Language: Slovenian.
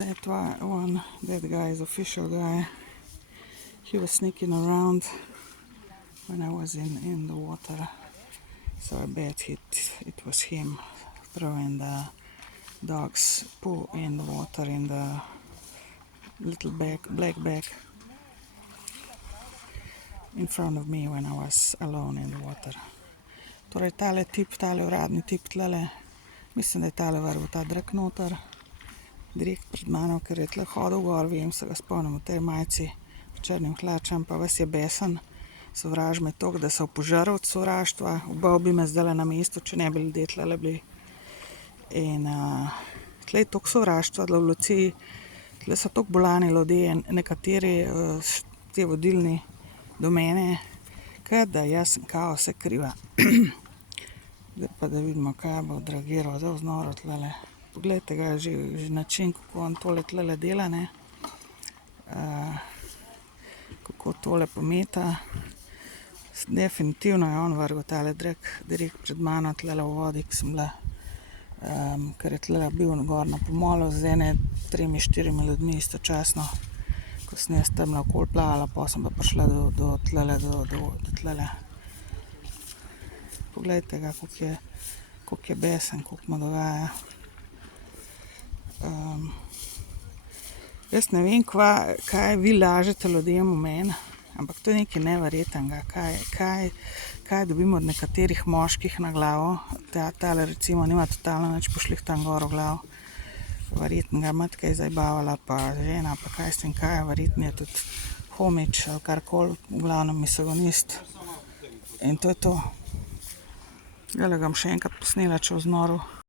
That guy is official guy. He was sneaking around when I was in the water, so I bet it was him throwing the dog's poo in the water in the little black bag in front of me when I was alone in the water. Torej tale uradni tip tlele, mislim, da je tale vrgel ta drak noter, direkt pred mano, ker je tle hodil gor, vem, se ga spomnim v tej majici, v črnim hlačam, pa ves je besen, sovraž me toliko, da se opožaril od sovraštva, ubal bi me zdajle na mestu, če ne bi ljudje tlele bili. In tle je toliko sovraštva, da v Luciji, tle so toliko bolani ljudje, nekateri te vodilni do mene, ker da jaz sem kao vse kriva. Zdaj pa da vidimo, kaj bo dragiral, zelo znoro tlele. Poglejte ga, že način, kako on tole tlele dela, ne. Kako tole pometa. Definitivno je on vrgel tale drak direkt pred mano tlele v vodi, ki sem bila, ker je tlele bil gor na pomolu z 3-4 ljudmi istočasno, ko sem jaz tamle okoli plavala, potem sem pa prišla do tlele. Poglejte ga, koliko je besen, koliko mu dogaja. Jaz ne vem, kaj vi lažete ljudem v meni, ampak to je nekaj neverjetnega, kaj dobimo od nekaterih moških na glavo. Tale recimo nima totalno nič pošlihtan gor v glavo. Verjetno ga matka je zajebavala, pa žena, pa kaj s tem kaj, verjetno je tudi homič ali karkoli, v glavnem misogonist. In to je to. Zdajle ga bom še enkrat posnela, če bo znorel.